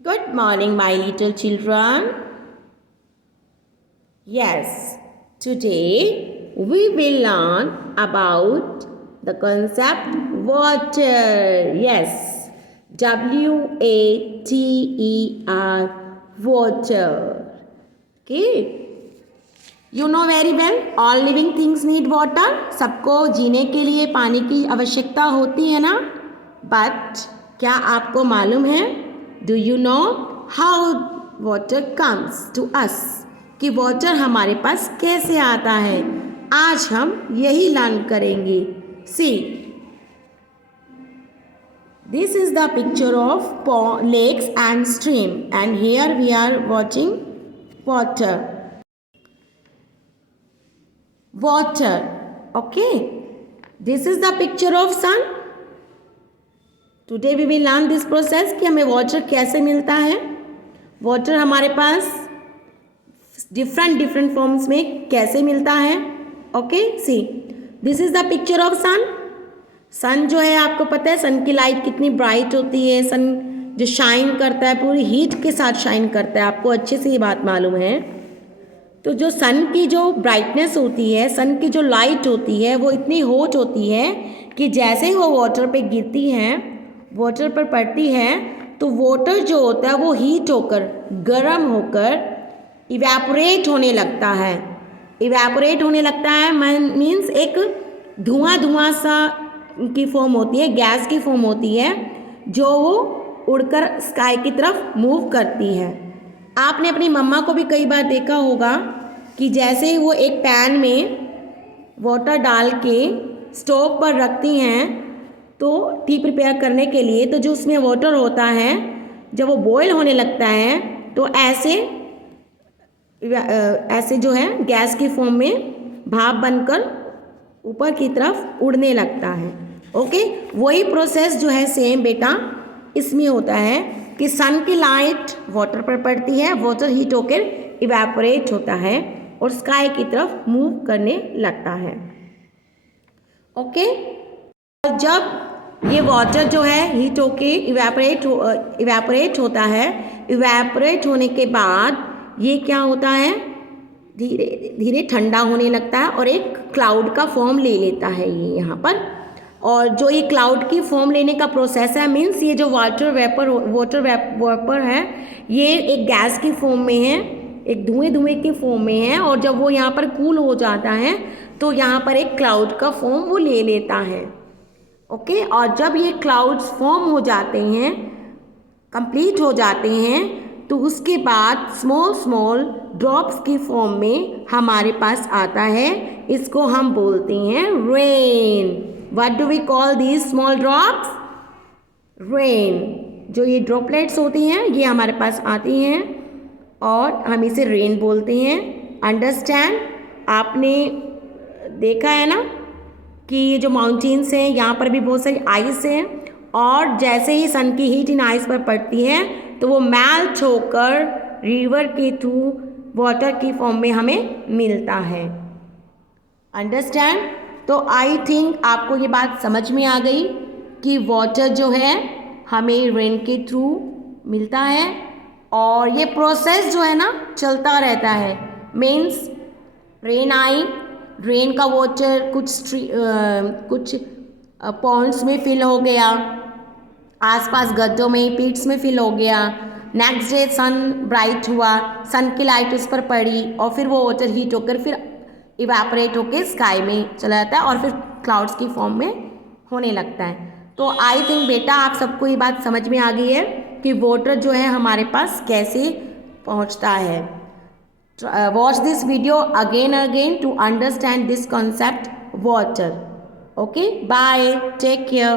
Good morning, my little children. Yes, today we will learn about the concept water. Yes, water, water. Okay, you know very well, all living things need water. सबको जीने के लिए पानी की आवश्यकता होती है ना? But क्या आपको मालूम है? Do you know how water comes to us? कि वाटर हमारे पास कैसे आता है? आज हम यही लर्न करेंगे. See, this is the picture of lakes and stream, and here we are watching water. Water. Okay. This is the picture of sun. Today we will learn this process कि हमें water कैसे मिलता है. Water हमारे पास different forms में कैसे मिलता है. Okay. See. This is the picture of sun. सन जो है आपको पता है सन की लाइट कितनी ब्राइट होती है. सन जो शाइन करता है पूरी हीट के साथ शाइन करता है. आपको अच्छे से ये बात मालूम है. तो जो सन की जो ब्राइटनेस होती है, सन की जो लाइट होती है वो इतनी हॉट होती है कि जैसे ही वो वाटर पे गिरती है, वाटर पर पड़ती है, तो वाटर जो होता है वो हीट होकर गर्म होकर इवेपोरेट होने लगता है. इवेपोरेट होने लगता है मीन्स एक धुआं सा की फॉर्म होती है, गैस की फॉर्म होती है जो वो उड़कर स्काई की तरफ मूव करती है. आपने अपनी मम्मा को भी कई बार देखा होगा कि जैसे ही वो एक पैन में वाटर डाल के स्टोव पर रखती हैं तो टी प्रिपेयर करने के लिए, तो जो उसमें वाटर होता है जब वो बॉयल होने लगता है तो ऐसे जो है गैस की फॉर्म में भाप बनकर ऊपर की तरफ उड़ने लगता है. ओके, वही प्रोसेस जो है सेम बेटा इसमें होता है कि सन की लाइट वाटर पर पड़ती है, वाटर हीट होकर इवेपोरेट होता है और स्काई की तरफ मूव करने लगता है. ओके, और जब ये वाटर जो है हीट होके इवेपोरेट होता है, इवेपोरेट होने के बाद ये क्या होता है, धीरे धीरे ठंडा होने लगता है और एक क्लाउड का फॉर्म ले लेता है ये यहाँ पर. और जो ये क्लाउड की फॉर्म लेने का प्रोसेस है, मीन्स ये जो वाटर वेपर है ये एक गैस की फॉर्म में है, एक धुएं की फॉर्म में है, और जब वो यहाँ पर कूल हो जाता है तो यहाँ पर एक क्लाउड का फॉर्म वो ले लेता है. ओके, और जब ये क्लाउड्स फॉर्म हो जाते हैं, कंप्लीट हो जाते हैं, तो उसके बाद स्मॉल ड्रॉप्स की फॉर्म में हमारे पास आता है. इसको हम बोलते हैं rain. What do we call these small drops? Rain. जो ये ड्रॉपलेट्स होती हैं ये हमारे पास आती हैं और हम इसे रेन बोलते हैं. अंडरस्टैंड? आपने देखा है ना कि ये जो माउंटेन्स हैं यहाँ पर भी बहुत सारी आइस हैं, और जैसे ही सन की हीट इन आइस पर पड़ती है तो वो मेल्ट होकर रिवर के थ्रू वाटर की फॉर्म में हमें मिलता है. अंडरस्टैंड? तो आई थिंक आपको ये बात समझ में आ गई कि वाटर जो है हमें रेन के थ्रू मिलता है, और ये प्रोसेस जो है ना चलता रहता है. मीन्स रेन आई, रेन का वाटर कुछ पॉन्ड्स में फिल हो गया, आसपास गड्ढों में पिट्स में फिल हो गया. नेक्स्ट डे सन ब्राइट हुआ, सन की लाइट उस पर पड़ी और फिर वो वाटर हीट होकर फिर इवेपोरेट होकर स्काई में चला जाता है और फिर क्लाउड्स की फॉर्म में होने लगता है. तो आई थिंक बेटा आप सबको ये बात समझ में आ गई है कि वाटर जो है हमारे पास कैसे पहुंचता है. Watch this video again to understand this concept water. Okay, bye, take care.